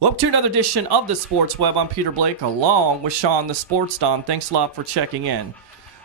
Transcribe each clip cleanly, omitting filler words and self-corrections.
Welcome to another edition of the Sports Web. I'm Peter Blake, along with Sean, the Sports Don. Thanks a lot for checking in.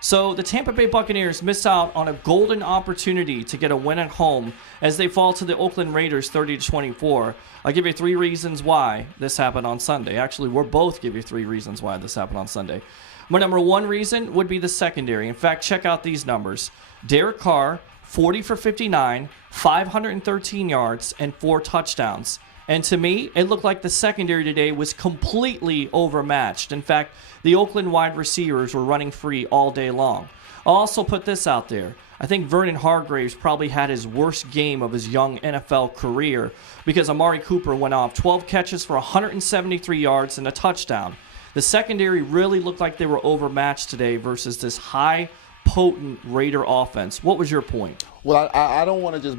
So the Tampa Bay Buccaneers miss out on a golden opportunity to get a win at home as they fall to the Oakland Raiders 30-24. I'll give you 3 reasons why this happened on Sunday. Actually, we'll both give you 3 reasons why this happened on Sunday. My number 1 reason would be the secondary. In fact, check out these numbers. Derek Carr, 40 for 59, 513 yards, and 4 touchdowns. And to me, it looked like the secondary today was completely overmatched. In fact, the Oakland wide receivers were running free all day long. I'll also put this out there. I think Vernon Hargreaves probably had his worst game of his young NFL career because Amari Cooper went off 12 catches for 173 yards and a touchdown. The secondary really looked like they were overmatched today versus this high, potent Raider offense. What was your point? Well, I don't want to just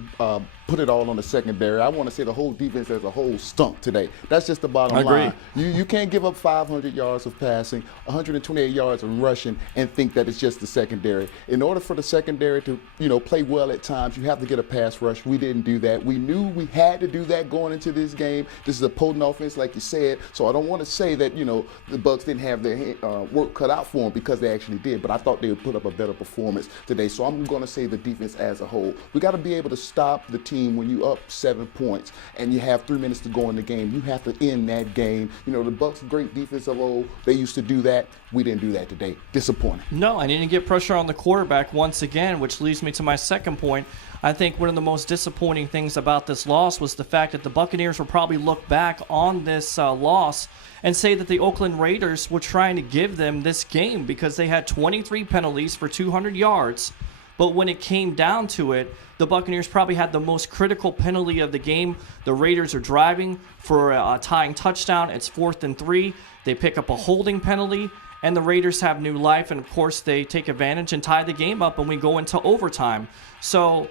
put it all on the secondary. I want to say the whole defense as a whole stunk today. That's just the bottom line. You can't give up 500 yards of passing, 128 yards of rushing, and think that it's just the secondary. In order for the secondary to, play well at times, you have to get a pass rush. We didn't do that. We knew we had to do that going into this game. This is a potent offense, like you said. So I don't want to say that, the Bucs didn't have their work cut out for them, because they actually did. But I thought they would put up a better performance today. So I'm going to say the defense as a whole. We got to be able to stop the team when you up 7 points and you have 3 minutes to go in the game. You have to end that game. The Bucs, great defense of old, they used to do that. We didn't do that today. Disappointing. No, I didn't get pressure on the quarterback once again, which leads me to my second point. I think one of the most disappointing things about this loss was the fact that the Buccaneers will probably look back on this loss and say that the Oakland Raiders were trying to give them this game because they had 23 penalties for 200 yards. But when it came down to it, the Buccaneers probably had the most critical penalty of the game. The Raiders are driving for a tying touchdown. It's 4th and 3. They pick up a holding penalty, and the Raiders have new life. And, of course, they take advantage and tie the game up, and we go into overtime. So,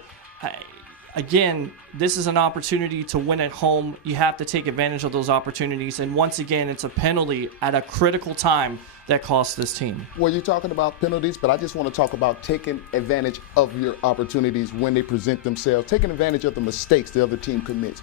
again, this is an opportunity to win at home. You have to take advantage of those opportunities. And, once again, it's a penalty at a critical time that cost this team. Well, you're talking about penalties, but I just want to talk about taking advantage of your opportunities when they present themselves, taking advantage of the mistakes the other team commits.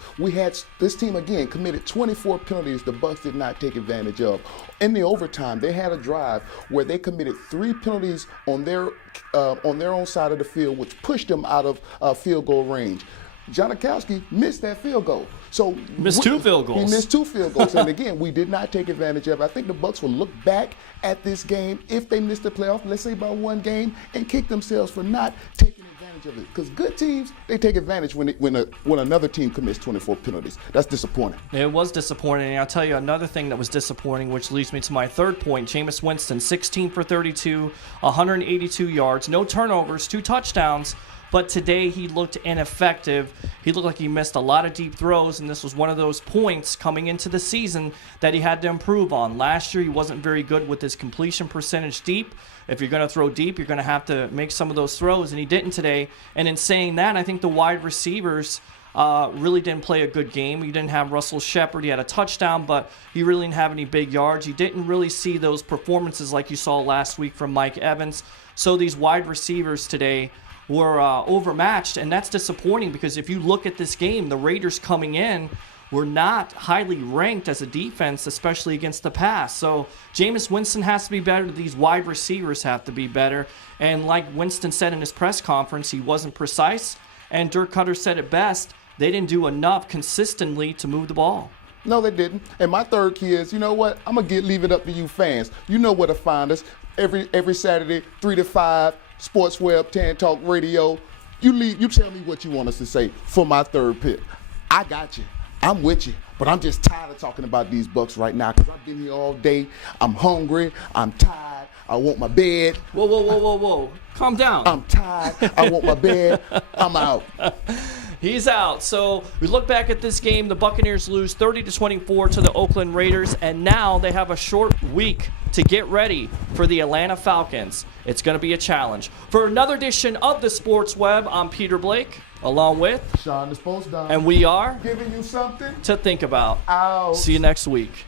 This team, again, committed 24 penalties the Bucs did not take advantage of. In the overtime, they had a drive where they committed 3 penalties on their own side of the field, which pushed them out of field goal range. Janikowski missed that field goal. So missed 2 field goals. He missed 2 field goals. And again, we did not take advantage of it. I think the Bucs will look back at this game, if they missed the playoff, let's say by 1 game, and kick themselves for not taking advantage of it. Because good teams, they take advantage when another team commits 24 penalties. That's disappointing. It was disappointing. And I'll tell you another thing that was disappointing, which leads me to my third point. Jameis Winston, 16 for 32, 182 yards, no turnovers, 2 touchdowns. But today he looked ineffective. He looked like he missed a lot of deep throws, and this was one of those points coming into the season that he had to improve on. Last year he wasn't very good with his completion percentage deep. If you're going to throw deep, you're going to have to make some of those throws, and he didn't today. And in saying that, I think the wide receivers really didn't play a good game. You didn't have Russell Shepard. He had a touchdown, but he really didn't have any big yards. You didn't really see those performances like you saw last week from Mike Evans. So these wide receivers today were overmatched, and that's disappointing because if you look at this game, the Raiders coming in were not highly ranked as a defense, especially against the pass. So Jameis Winston has to be better. These wide receivers have to be better. And like Winston said in his press conference, he wasn't precise. And Dirk Cutter said it best, they didn't do enough consistently to move the ball. No, they didn't. And my third key is, you know what? I'm going to leave it up to you fans. You know where to find us. Every Saturday, 3 to 5, Sports Web, Tan Talk Radio. You tell me what you want us to say for my third pick. I got you. I'm with you. But I'm just tired of talking about these Bucs right now because I've been here all day. I'm hungry. I'm tired. I want my bed. Whoa. Calm down. I'm tired. I want my bed. I'm out. He's out. So we look back at this game. The Buccaneers lose 30-24 to the Oakland Raiders, and now they have a short week to get ready for the Atlanta Falcons. It's going to be a challenge. For another edition of the Sports Web, I'm Peter Blake, along with Sean, the Sports Don. And we are giving you something to think about. Out. See you next week.